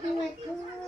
Thank you.